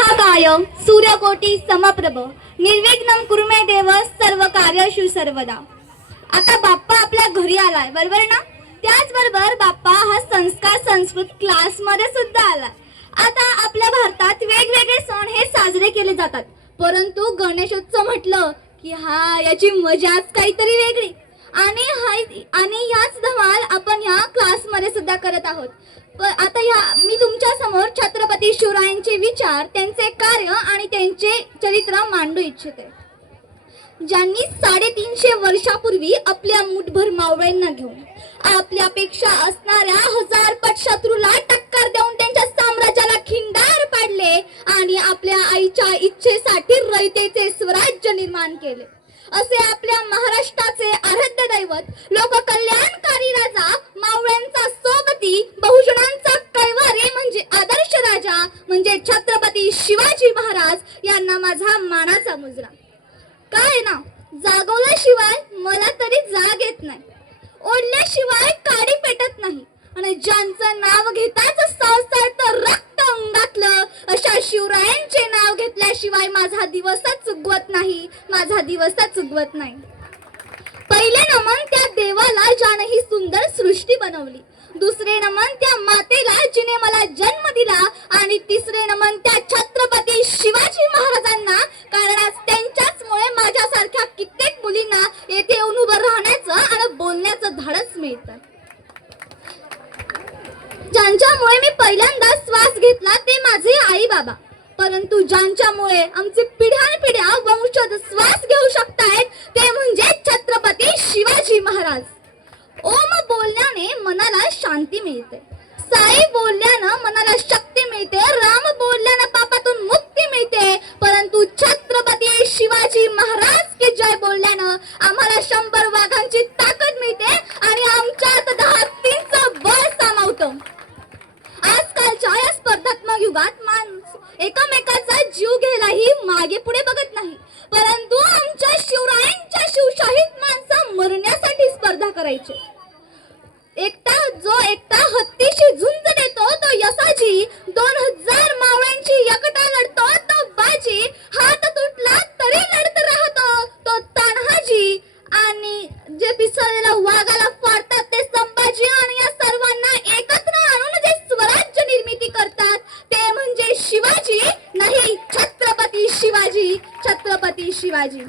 महाकाय सूर्यकोटी समप्रभ निर्विघ्नं कुरु मे देव सर्व कार्येषु सर्वदा। आता बाप्पा आपल्या घरी आलाय, बरोबर ना? त्याचबरोबर बाप्पा हा संस्कार संस्कृत क्लास मध्ये सुद्धा आलाय। आता आपल्या भारतात वेगवेगळे सण हे साजरे केले जातात, परंतु गणेशोत्सव म्हटलं की याची मजाच काहीतरी वेगळी। आणि याच धमाल आपण ह्या क्लास मध्ये सुद्धा करत आहोत। आता मी तुमच्या समोर छत्रपती शिवरायांचे विचार, त्यांचे कार्य आणि त्यांचे चरित्र मांडू इच्छिते। ज्यांनी 350 वर्षापूर्वी आपल्या मुठभर मावळ्यांना घेऊन आपल्यापेक्षा असणाऱ्या हजारपट शत्रूला टक्कर देऊन त्यांच्या साम्राज्याला खिंडार पाडले आणि आपल्या आईच्या इच्छेसाठी रयतेचे स्वराज्य निर्माण केले। असे आपल्या महाराष्ट्राचे आराध्य दैवत, लोककल्याणकारी राजा, मावळ्यांचा सोबती, बहुजनांचा कैवारी म्हणजे आदर्श राजा म्हणजे छत्रपती शिवाजी महाराज यांना माझा मानाचा मुजरा। काय ना, जागवल्याशिवाय मला तरी जाग येत नाही, ओढल्याशिवाय काडी पेटत नाही आणि ज्यांचं नाव घेताच संसारचं रक्त अंगातलं अशा शिवरायांचे नाव घेतल्याशिवाय माझा दिवसच उगवत नाही, माझा दिवसच उगवत नाही। पहिले नमन त्या देवाला ज्याने ही सुंदर सृष्टी बनवली, दुसरे नमन त्या मातेला जिने मला जन्म दिला आणि तिसरे नमन त्या छत्रपती शिवाजी महाराजांना, कारण आज त्यांच्याचमुळे माझ्यासारख्या कित्येक मुलींना येथे येऊन उभं राहण्याचं आणि बोलण्याचं धाडस मिळतं। ज्यांच्यामुळे मी पहिल्यांदा श्वास घेतला ते माझे आई बाबा, परंतु ज्यांच्यामुळे आमचे पिढ्यानपिढ्या वंशज श्वास घेऊ शकतायत ते म्हणजे छत्रपती शिवाजी महाराज। ओम बोलण्याने मनाला शांती मिळते, साई बोलल्यानं मनाला शक्ती मिळते, राम बोलल्यानं पापातून मुक्ती मिळते, परंतु छत्रपती शिवाजी महाराज की जय बोलल्यानं आम्हाला 100 वाघांची ताकद मिळते आणि आमच्यात 10 हत्तींचं बळ सामावतं। आजकालच्या या स्पर्धात्मक युगात माणूस एकमेकाचा जीव घ्यायलाही मागे पुढे बघत नाही, परंतु आमच्या शिवरायांच्या शिवशाहीत माणसं मरण्यासाठी स्पर्धा करायचे। जो एकटा हत्तीशी झुंज देतो तो यसाजी, 2000 मावळ्यांची एकटा लढतो तो बाजी, हात तुटला तरी लढत राहतो तो तान्हाजी, आणि जे पिसळलेल्या वाघाला फाडतात ते संभाजी, आणि या सर्वांना एकत्र आणून जे स्वराज्य निर्मिती करतात ते म्हणजे शिवाजी, नाही छत्रपती शिवाजी, छत्रपती शिवाजी।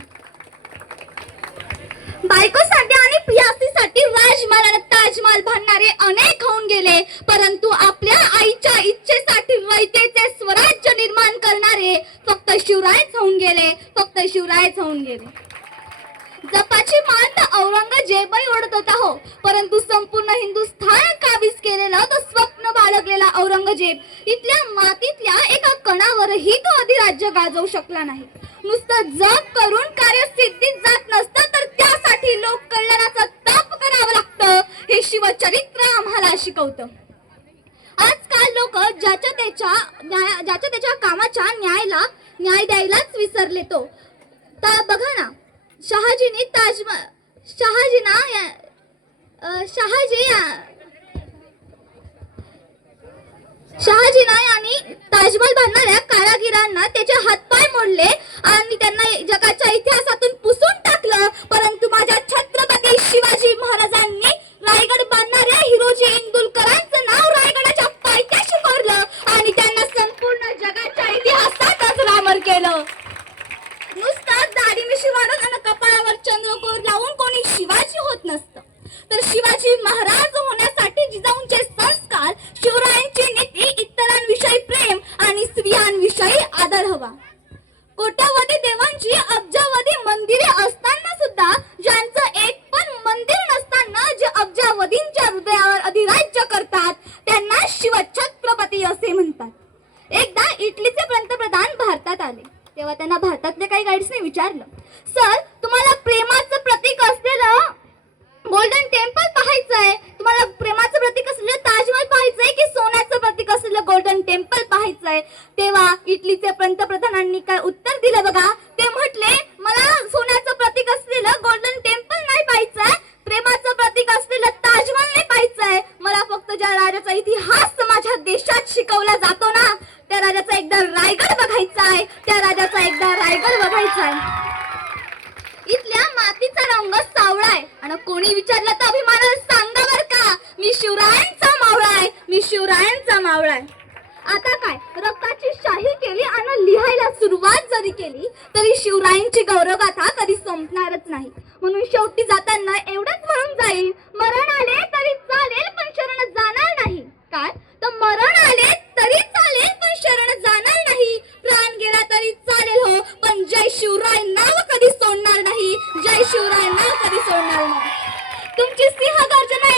बायकोसाठी आणि प्रियासीसाठी राजमहाल आणि ताजमहाल बांधणारे अनेक होऊन गेले, परंतु आपल्या आईच्या इच्छेसाठी रयतेचे स्वराज्य निर्माण करणारे फक्त शिवरायच होऊन गेले, फक्त शिवरायच होऊन गेले। जपाची माळ तर औरंगजेबही ओढत होता हो, परंतु संपूर्ण हिंदुस्थान काबीज केलेलं तो स्वप्न बाळगलेला औरंगजेब इथल्या मातीतल्या एका कणावरही तो अधिराज्य गाजवू शकला नाही। नुसतं जप करून कार्यसिद्धीत जात नसतं, तर त्यासाठी लोक कल्याणाचं तप करावं लागतं, हे शिवचरित्र आम्हाला शिकवतं। आजकाल लोक ज्याच्या त्याच्या कामाच्या न्याय द्यायलाच विसरले तो। बघा ना, शहाजीना आणि ताजमहल बांधणाऱ्या कारागिरांना त्याचे हातपाय मोडले आणि त्यांना जगाच्या इतिहासातून पुसून टाकलं, परंतु माझ्या छत्रपती शिवाजी महाराजांनी रायगड बांधणाऱ्या हिरोजी इंदुलकरांचं नाव रायगडाच्या पायथ्याशी कोरलं आणि त्यांना संपूर्ण जगाच्या इतिहासात अजरामर केलं। नुसतं दाढी मिशी वाढून आणि कपाळावर चंद्रकोर लावून कोणी शिवाजी होत नसतं, तर शिवाजी महाराज होण्यासाठी जिजाऊंचे संस्कार, शिवरायांची नीती, इतरांविषयी प्रेम आणि स्त्रियांविषयी आदर हवा। कोट्यावधी देवांची अब्जावधी मंदिरे असताना सुद्धा, ज्यांचं एक पण मंदिर नसताना जे अब्जावधींच्या हृदयावर अधिराज्य करतात त्यांना शिवछत्रपती असे म्हणतात। एकदा इटलीचे पंतप्रधान भारतात आले तेव्हा त्यांना भारतातले काही गाईड्सने विचारलं, सर तुम्हाला प्रेमाचं प्रतीक असलेलं गोल्डन टेम्पल पाहायचंय, तुम्हाला प्रेमाचं प्रतीक असलेलं ताजमहल पाहायचंय की सोन्याचं प्रतीक असलेलं गोल्डन टेम्पल पाहायचंय? तेव्हा इटलीचे पंतप्रधानांनी काय उत्तर दिलं बघा, ते म्हटले मला सोन्याचं प्रतीक असलेलं गोल्डन टेम्पल नाही पाहायचंय, प्रेमाचं प्रतीक असलेलं ताजमहल नाही पाहायचंय, मला फक्त ज्या राजाचा इतिहास माझ्या देशात शिकवला जातो ना त्या राजाचा एकदा रायगड बघायचा टायगर बघायचा आहे. इथल्या मातीचा रंग सावळा आहे आणि कोणी विचारलं तर अभिमानाने सांगा बर का, मी शिवरायांचा मावळा आहे, मी शिवरायांचा मावळा आहे. आता काय रक्ताची शाही केली आणि लिहायला सुरुवात जरी केली तरी शिवरायांची गौरवगाथा कधी संपणारच नाही. म्हणून शेवटी जाताना एवढंच म्हणून जाईल, मरण आले तरी चालेल पण शरण जाणार नाही. काय तर मरण आले तरी चालेल पण शरण जाणार नाही. प्राण गेला तरी चालेल हो, पण जय शिवराय नाव कधी सोडणार नाही. जय शिवराय नाव कधी सोडणार नाही. तुमची सिंहगर्जना